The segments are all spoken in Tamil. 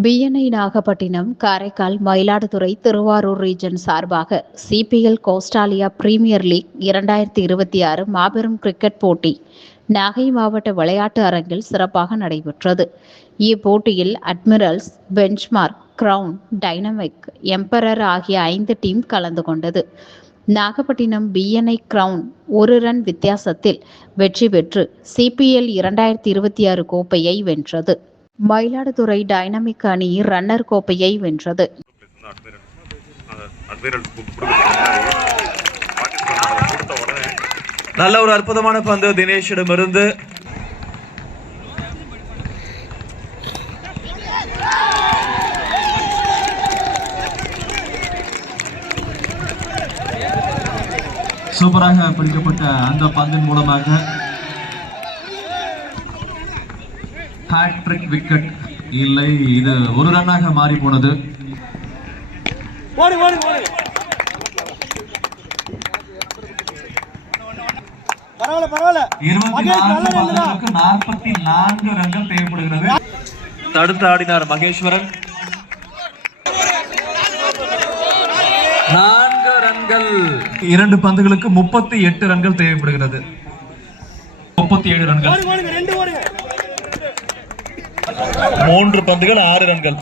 பிஎன்ஐ நாகப்பட்டினம் காரைக்கால் மயிலாடுதுறை திருவாரூர் ரீஜன் சார்பாக சிபிஎல் கோஸ்டாலியா பிரீமியர் லீக் இரண்டாயிரத்தி இருபத்தி ஆறு மாபெரும் கிரிக்கெட் போட்டி நாகை மாவட்ட விளையாட்டு அரங்கில் சிறப்பாக நடைபெற்றது. இப்போட்டியில் Admirals Benchmark Crown Dynamic Emperor ஆகிய ஐந்து டீம் கலந்து கொண்டது. நாகப்பட்டினம் பிஎன்ஐ கிரவுன் ஒரு ரன் வித்தியாசத்தில் வெற்றி பெற்று சிபிஎல் இரண்டாயிரத்தி இருபத்தி ஆறு கோப்பையை வென்றது. மயிலாடுதுறை டைனமிக் அணி ரன்னர் கோப்பையை வென்றது. நல்ல ஒரு அற்புதமான பந்து தினேஷிடமிருந்து. சூப்பராக பிடிக்கப்பட்ட அந்த பந்தின் மூலமாக ஹேட்ரிக் விக்கெட் இல்லை இது ஒரு ரன்னாக மாறி போனது நாற்பத்தி நான்கு ரன்கள் தேவைப்படுகிறது. தடுத்து ஆடினார் மகேஸ்வரன். நான்கு ரன்கள். இரண்டு பந்துகளுக்கு முப்பத்தி எட்டு ரன்கள் தேவைப்படுகிறது. முப்பத்தி ஏழு ரன்கள். மூன்று பந்துகள் ஆறு ரன்கள்.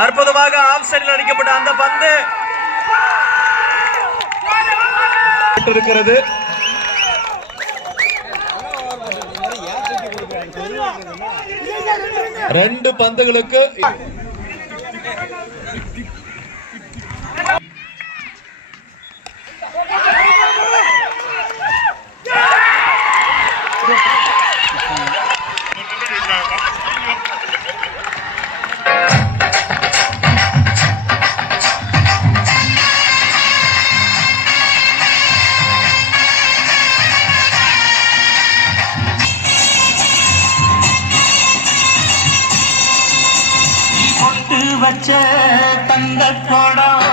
அற்புதமாக ஆஃப் சைடில் அடிக்கப்பட்ட அந்த பந்து. இருக்கிறது. ரெண்டு பந்துகளுக்கு வச்ச தங்க குடம்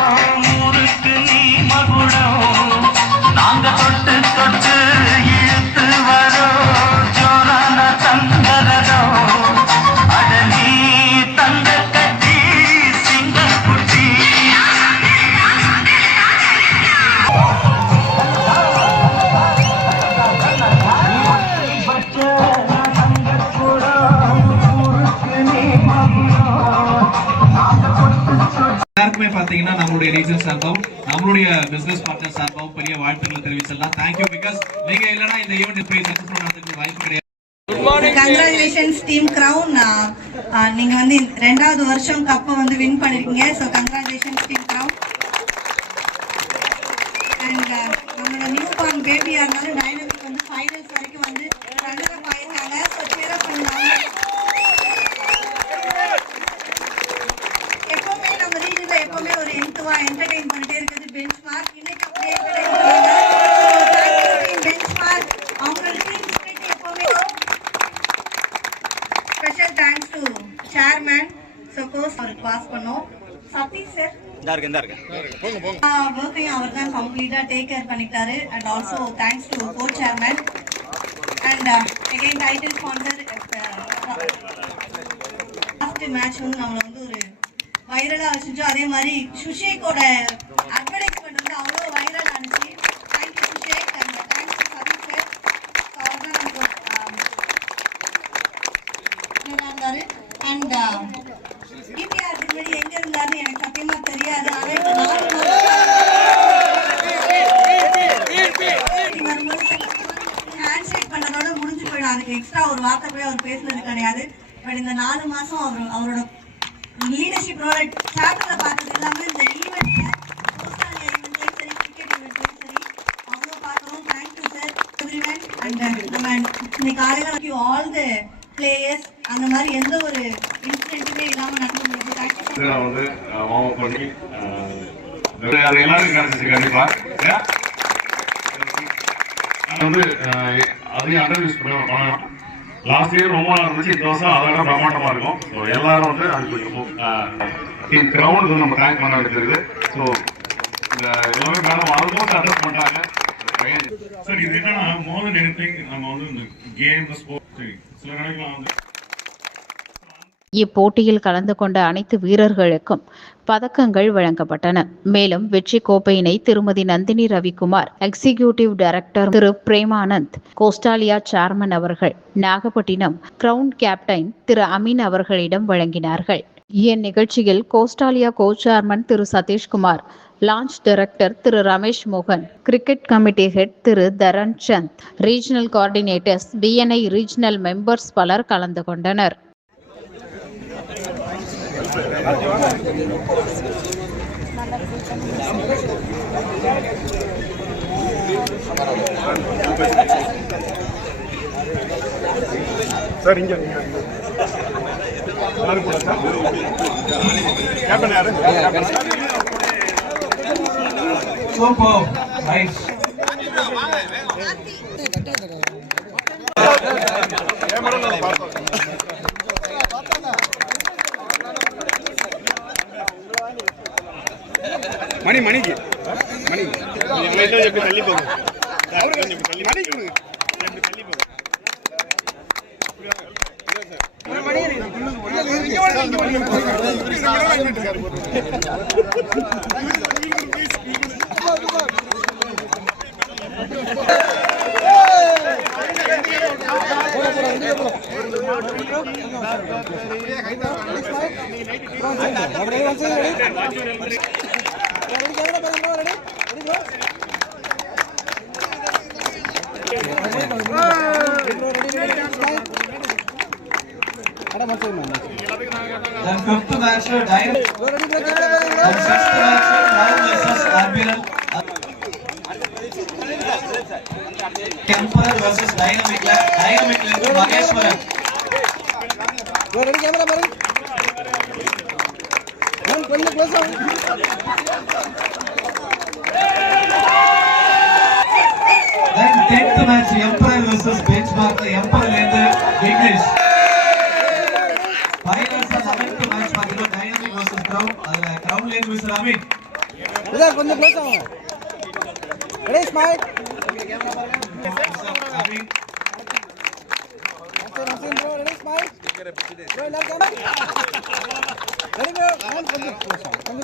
ஊருக்கு நீ மகுடம். ரீஜன் சார்பாகவும் நம்மளுடைய பிசினஸ் பார்ட்னர் சார்பாகவும் பெரிய வாழ்த்துக்களை தெரிவிச்சிடலாம். தேங்க்யூ பிகாஸ் நீங்க இல்லைன்னா இந்த ஈவெண்ட் இப்படி சக்சஸ்ஃபுல் நடத்துக்கு வாய்ப்பு கிடையாது. கங்க்ராச்சுலேஷன்ஸ் டீம் கிரவுன் நீங்க வந்து ரெண்டாவது வருஷம் கப்பை வந்து வின் பண்ணிருக்கீங்க. So congratulations team Crown and நம்மளோட நியூ பார்ன் பேபியா இருந்தாலும் டைனமிக் வந்து ஃபைனல்ஸ் வரைக்கும் வந்து ரன்னர் அப் ஆயிருக்காங்க ஸோ சேர பண்ணாங்க எப்பவுமே நம்ம ரீஜன்ல எப்பவுமே ஒரு என்துவா என்டர்டெயின் பண்ணிட்டே இருக்குது பெஞ்ச் மார்க் இன்னைக்கு அப்படியே entertain பண்ணாங்க. So, thank you team benchmark. அவங்களோட டீம் ஸ்பிரிட் எப்பவுமே ஸ்பெஷல் தேங்க்ஸ் டு சேர்மேன் கோர்ஸ் அவருக்கு பாஸ் பண்ணோம். சதீஷ் சார் ஒர்க்கையும் அவர் தான் கம்ப்ளீட்டாக டேக் கேர் பண்ணிட்டாரு and also thanks to co chairman and again title sponsor last match வந்து நம்மளை வந்து ஒரு வைரலாக வச்சுச்சோம் அதே மாதிரி சுஷேக்கோட அட்வர்டைஸ்மெண்ட் வந்து அவ்வளோ வைரல் ஆனிச்சு thank you Sushek and thanks to Satish sir so அவர் தான் நமக்கு நல்லா இருந்தாரு அண்ட் டிபிஆர் முன்னாடி எங்க இருந்தாருன்னு எனக்கு சத்தியமா தெரியாது ஆனா இப்ப நாலு ஹேண்ட்ஷேக் பண்ணதோட முடிஞ்சு போயிடும் அதுக்கு எக்ஸ்ட்ரா ஒரு வார்த்தை கூட அவர் பேசுனது கிடையாது. பட் இந்த நாலு மாசம் அவர் அவரோட லீடர்ஷிப் சாப்டர்ல பார்த்தது எல்லாமே இந்த ஈவெண்ட்ல ஈவெண்ட்லயும் சரி கிரிக்கெட் ஈவெண்ட்லயும் சரி அவ்வளோ பார்க்குறோம் தேங்க்யூ சார் அண்ட் நம்ம இன்னைக்கு காலையில் யூ ஆல் த பிளேயர்ஸ் அந்த மாதிரி எந்த ஒரு இன்சிடென்ட்டுமே இல்லாமல் நடந்து தேங்க்யூ நான் வந்து uh, வார்ம் அப் பண்ணி uh, அது எல்லாருக்கும் கிடைச்சிச்சு கண்டிப்பாக நான் வந்து uh, அதையும் அண்டர் யூஸ் பண்ண லாஸ்ட் இயர் ரொம்ப நல்லா இருந்துச்சு இந்த வருஷம் அதை விட பிரம்மாண்டமா இருக்கும். ஸோ எல்லாரும் வந்து அது கொஞ்சம் கிரவுண்டுக்கு நம்ம தேங்க் பண்ண வேண்டியது. ஸோ இந்த எல்லாமே மேடம் ஆல்மோஸ்ட் அட்ரஸ் பண்ணுறாங்க சார் இது என்னன்னா மோர் தென் எனிதிங் நம்ம வந்து இந்த கேம் ஸ்போர்ட்ஸ் சில நேரங்கள்லாம் வந்து இப்போட்டியில் கலந்து கொண்ட அனைத்து வீரர்களுக்கும் பதக்கங்கள் வழங்கப்பட்டன. மேலும் வெற்றி கோப்பையினை திருமதி நந்தினி ரவிக்குமார் எக்ஸிகியூட்டிவ் டைரக்டர் திரு பிரேமானந்த் கோஸ்டாலியா சேர்மன் அவர்கள் நாகப்பட்டினம் கிரவுன் கேப்டன் திரு அமீன் அவர்களிடம் வழங்கினார்கள். இந்நிகழ்ச்சியில் கோஸ்டாலியா கோ சேர்மன் திரு சதீஷ்குமார் லான்ச் டைரக்டர் திரு ரமேஷ் மோகன் கிரிக்கெட் கமிட்டி ஹெட் திரு Tharan Chand regional coordinators BNI regional members பலர் கலந்து கொண்டனர். சார் இங்க யாரு கூட சார் கேப்டன் யாரு சூப்பர் நைஸ் மணி மணிக்கு மணி. தள்ளி போகும் மணி. கொடுங்க దాని ఫిఫ్త్ మ్యాచ్లో డైరెక్ట్ సిక్స్త్ మ్యాచ్లో డైరెక్ట్ వర్సెస్ ఆర్బిరల్ temper versus Dynamic lab Dynamic lab Maheswaran camera మరి కొంచెం close Then tenth match, Emperor versus Benchmark. The Emperor லேந்து Vignesh. Finals and eleventh match பார்த்தீங்கன்னா Dynamic versus Crown. அதுல Crown லேந்து மிஸ்டர் அமித். கொஞ்சம் க்ளோஸ் ஆகும் ready smile Amit. Ready smile bro எல்லாரும் கேமரா ரெடி ப்ரோ கொஞ்சம் க்ளோஸ் ஆகும் கொஞ்சம் க்ளோஸ் ஆகும் ready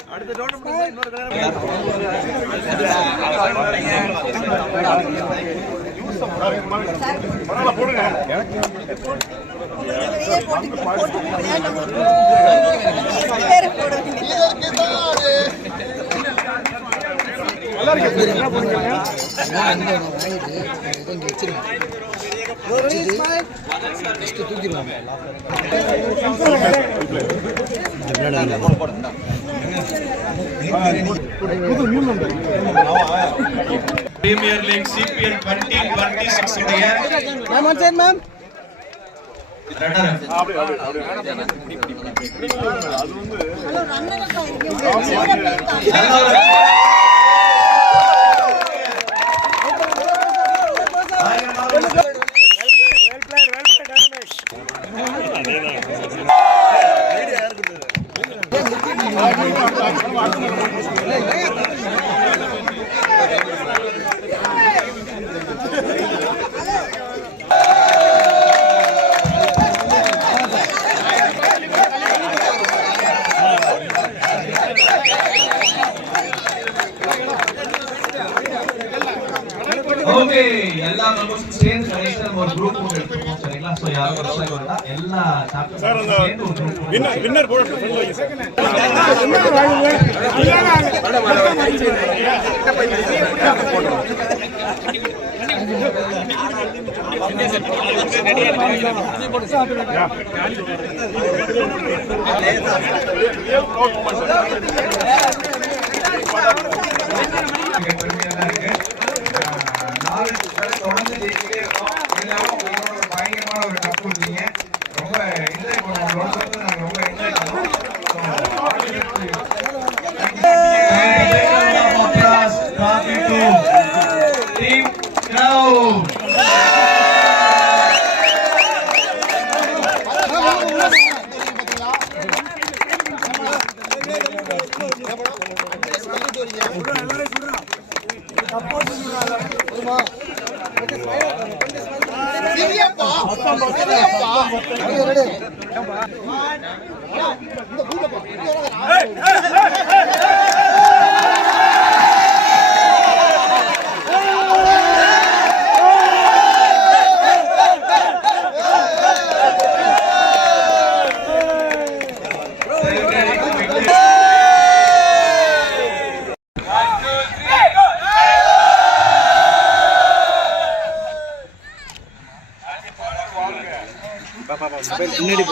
Smile bro premier league CPL 2026 உடைய மேம் ஒன் சைட் மேம் ரெண்டரை ஓகே எல்லா மெம்பர்ஸும் சேர்ந்து கடைசியா நம்ம ஒரு குரூப் போட்டு சைடு வரட்டா எல்லா வின்னர் போட பெருமையா இந்த முன்னாடி